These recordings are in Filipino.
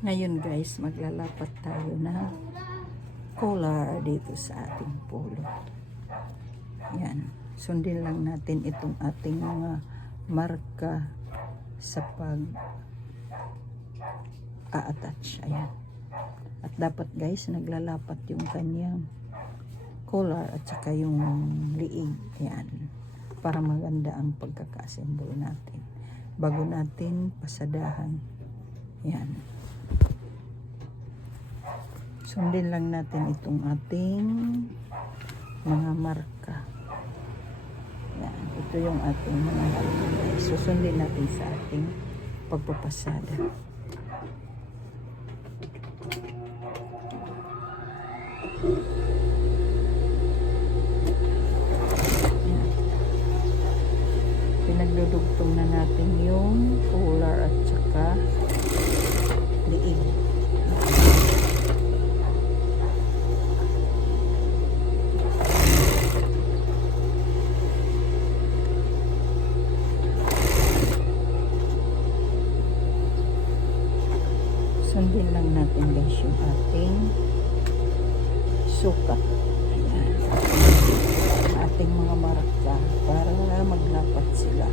Ngayon guys, maglalapat tayo ng collar dito sa ating polo. Yan. Sundin lang natin itong ating mga marka sa pag-a-attach. Ayan. At dapat guys, naglalapat yung kanyang collar at saka yung liig. Ayan. Para maganda ang pagkakasimbolo natin. Bago natin pasadahan. Yan. Sundin lang natin itong ating mga marka. Yan. Ito yung ating mga marka. Susundin natin sa ating pagpapasada. Yan. Pinagdudugtong na natin yung collar at saka liig. Sundin lang natin guys yung ating sukat. Ayan. Ating mga marka para maglapat sila.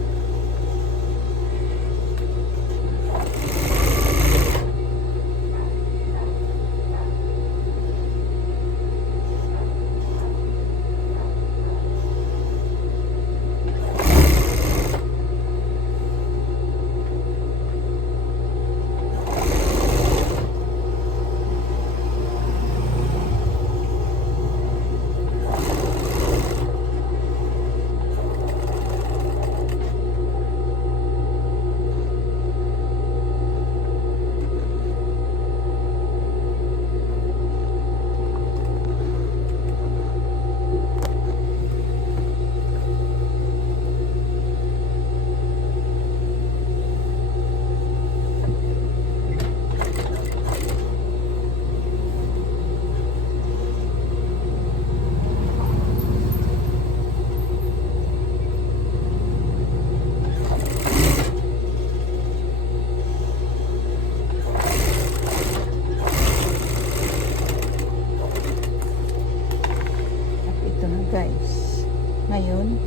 Guys, ngayon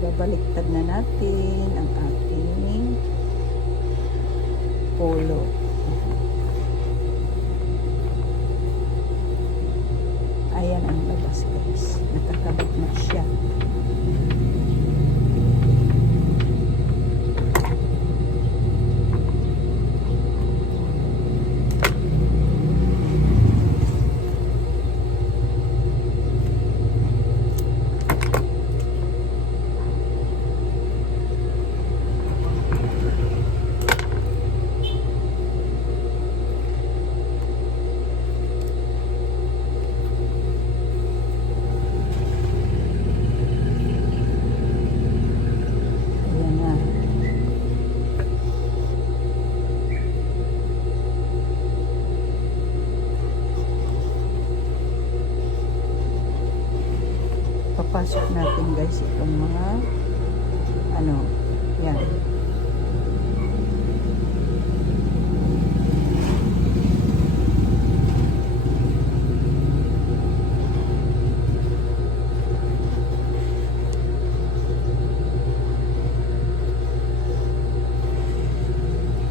babaliktad na natin ang ating polo. Ayan ang labas guys, nakakabit na siya. Papasok natin guys itong mga yan.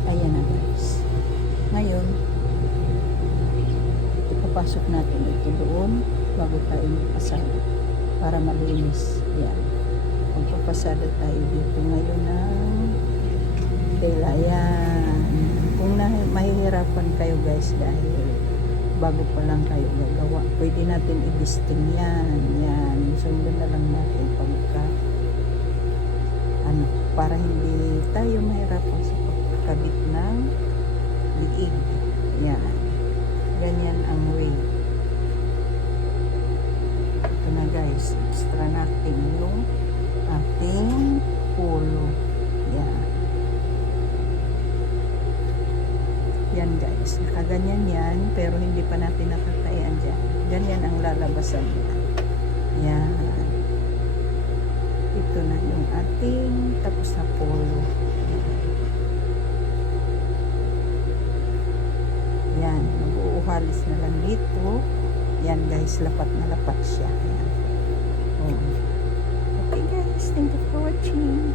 Ayan na guys. Ngayon, papasok natin ito doon bago tayo magpasada. Para malinis. Yan. Magpapasada tayo dito ngayon ng tela. Yan. Kung mahihirapan kayo guys dahil bago pa lang kayo gagawa, pwede natin i-disting yan. Yan. Sundan na lang natin pagka para hindi tayo mahirapan sa pagkabit ng liig. Yan. Ganyan ang way. Na guys, extra natin yung ating polo. Yan. Yan guys, nakaganyan yan pero hindi pa natin nakakaian dyan. Ganyan ang lalabasan nila. Yan. Ito na yung ating tapos na polo. Yan. tiles na lang dito. Yan guys, lapat na lapat siya. Yan. Oh. Okay guys, thank you for watching.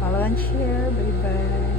Follow and share. Bye bye.